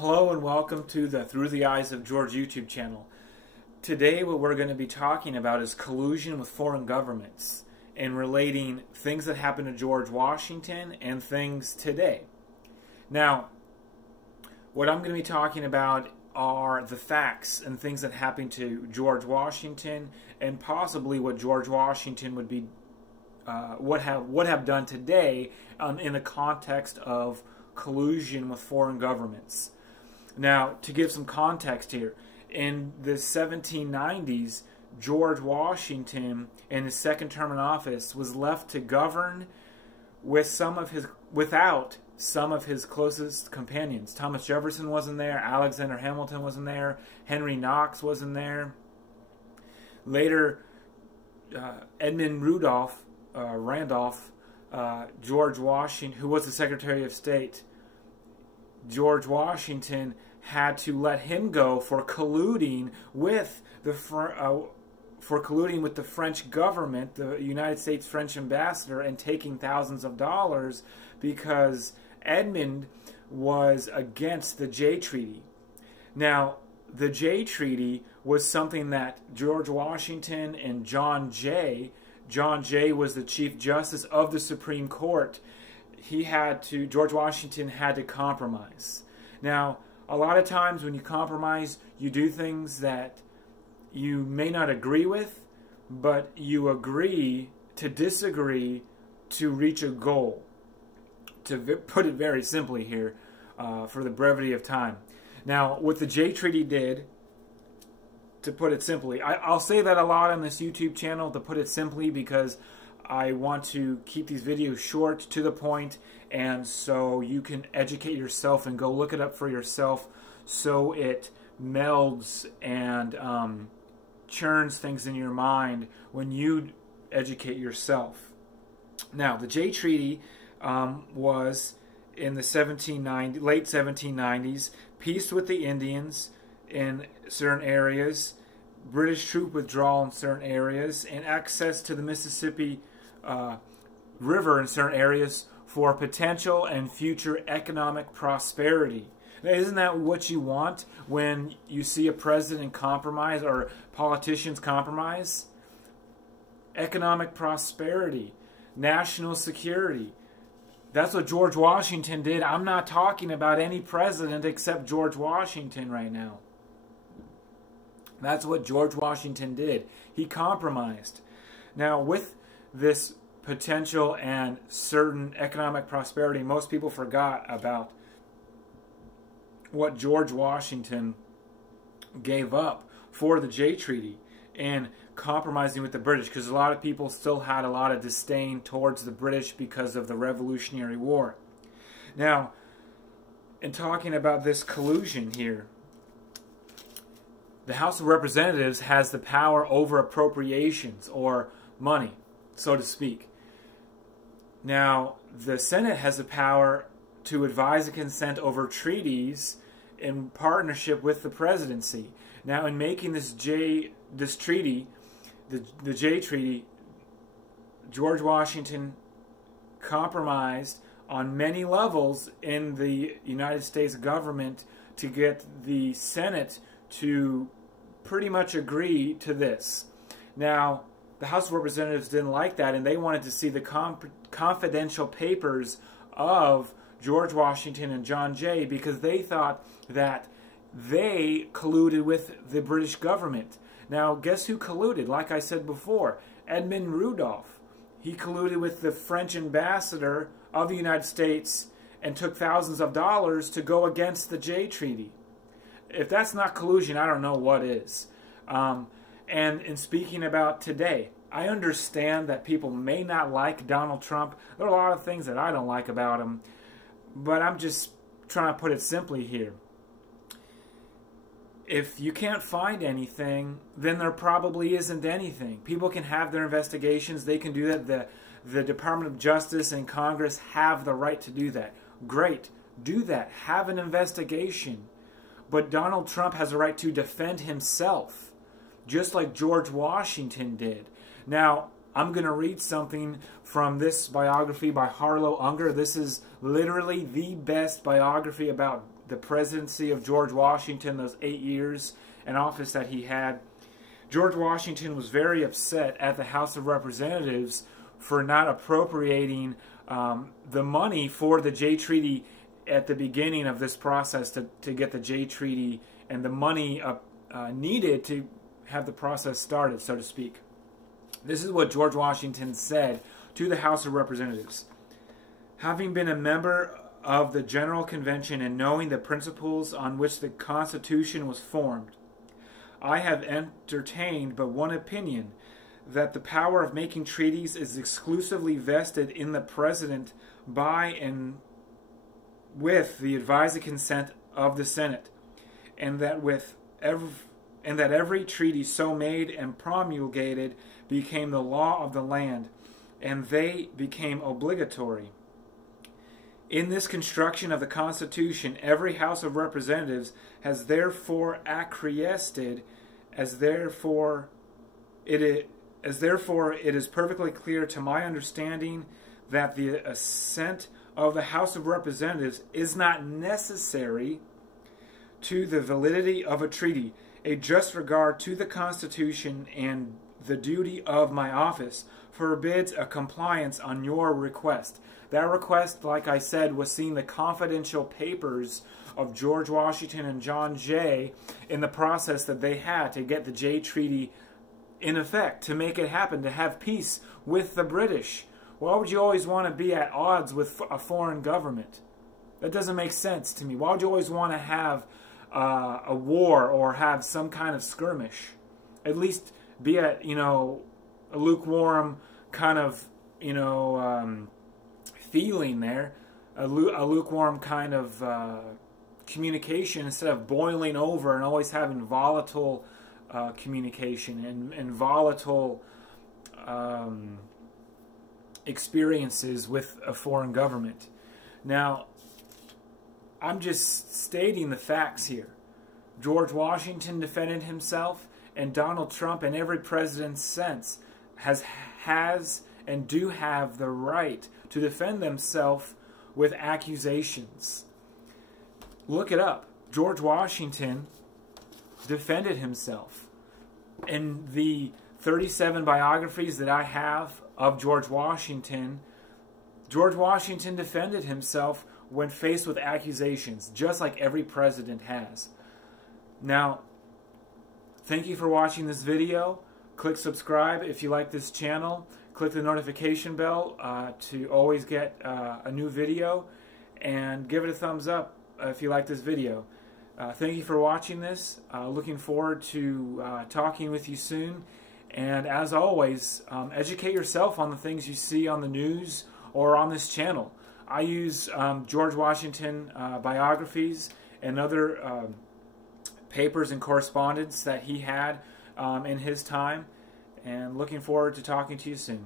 Hello and welcome to the Through the Eyes of George YouTube channel. Today what we're going to be talking about is collusion with foreign governments and relating things that happened to George Washington and things today. Now, what I'm going to be talking about are the facts and things that happened to George Washington and possibly what George Washington would have done today in the context of collusion with foreign governments. Now, to give some context here, in the 1790s, George Washington, in his second term in office, was left to govern without some of his closest companions. Thomas Jefferson wasn't there, Alexander Hamilton wasn't there, Henry Knox wasn't there. Later, Edmund Randolph, George Washington, who was the Secretary of State, George Washington had to let him go for colluding with the French government, the United States French ambassador, and taking thousands of dollars because Edmund was against the Jay Treaty. Now, the Jay Treaty was something that George Washington and John Jay was the Chief Justice of the Supreme Court. George Washington had to compromise. Now, a lot of times when you compromise, you do things that you may not agree with, but you agree to disagree to reach a goal. To put it very simply here, for the brevity of time. Now, what the Jay Treaty did, to put it simply, I'll say that a lot on this YouTube channel, to put it simply, because I want to keep these videos short, to the point, and so you can educate yourself and go look it up for yourself, so it melds and churns things in your mind when you educate yourself. Now, the Jay Treaty was in the late 1790s, peace with the Indians in certain areas, British troop withdrawal in certain areas, and access to the Mississippi River in certain areas for potential and future economic prosperity. Now, isn't that what you want when you see a president compromise or politicians compromise? Economic prosperity, national security. That's what George Washington did. I'm not talking about any president except George Washington right now. That's what George Washington did. He compromised. Now, with this potential and certain economic prosperity, most people forgot about what George Washington gave up for the Jay Treaty and compromising with the British, because a lot of people still had a lot of disdain towards the British because of the Revolutionary War. Now, in talking about this collusion here, the House of Representatives has the power over appropriations, or money, so to speak. Now, the Senate has the power to advise and consent over treaties in partnership with the presidency. Now, in making this treaty, the Jay Treaty, George Washington compromised on many levels in the United States government to get the Senate to pretty much agree to this. Now, the House of Representatives didn't like that, and they wanted to see the confidential papers of George Washington and John Jay, because they thought that they colluded with the British government. Now, guess who colluded? Like I said before, Edmund Randolph. He colluded with the French ambassador of the United States and took thousands of dollars to go against the Jay Treaty. If that's not collusion, I don't know what is. And in speaking about today, I understand that people may not like Donald Trump. There are a lot of things that I don't like about him, but I'm just trying to put it simply here. If you can't find anything, then there probably isn't anything. People can have their investigations. They can do that. The Department of Justice and Congress have the right to do that. Great. Do that. Have an investigation. But Donald Trump has a right to defend himself, just like George Washington did. Now, I'm going to read something from this biography by Harlow Unger. This is literally the best biography about the presidency of George Washington, those 8 years in office that he had. George Washington was very upset at the House of Representatives for not appropriating the money for the Jay Treaty at the beginning of this process to get the Jay Treaty and the money needed to have the process started, so to speak. This is what George Washington said to the House of Representatives. Having been a member of the General Convention and knowing the principles on which the Constitution was formed, I have entertained but one opinion, that the power of making treaties is exclusively vested in the President by and with the advised consent of the Senate, and that every treaty so made and promulgated became the law of the land, and they became obligatory. In this construction of the Constitution, every House of Representatives has therefore acquiesced, as therefore it is perfectly clear to my understanding that the assent of the House of Representatives is not necessary to the validity of a treaty. A just regard to the Constitution and the duty of my office forbids a compliance on your request. That request, like I said, was seeing the confidential papers of George Washington and John Jay in the process that they had to get the Jay Treaty in effect, to make it happen, to have peace with the British. Why would you always want to be at odds with a foreign government? That doesn't make sense to me. Why would you always want to have a war or have some kind of skirmish? At least be at, a lukewarm kind of, feeling there, a lukewarm kind of communication, instead of boiling over and always having volatile communication and volatile experiences with a foreign government. Now, I'm just stating the facts here. George Washington defended himself, and Donald Trump and every president since has and do have the right to defend themselves with accusations. Look it up. George Washington defended himself. In the 37 biographies that I have of George Washington defended himself when faced with accusations, just like every president has. Now, thank you for watching this video. Click subscribe if you like this channel. Click the notification bell to always get a new video. And give it a thumbs up if you like this video. Thank you for watching this. Looking forward to talking with you soon. And as always, educate yourself on the things you see on the news or on this channel. I use George Washington biographies and other papers and correspondence that he had in his time. And looking forward to talking to you soon.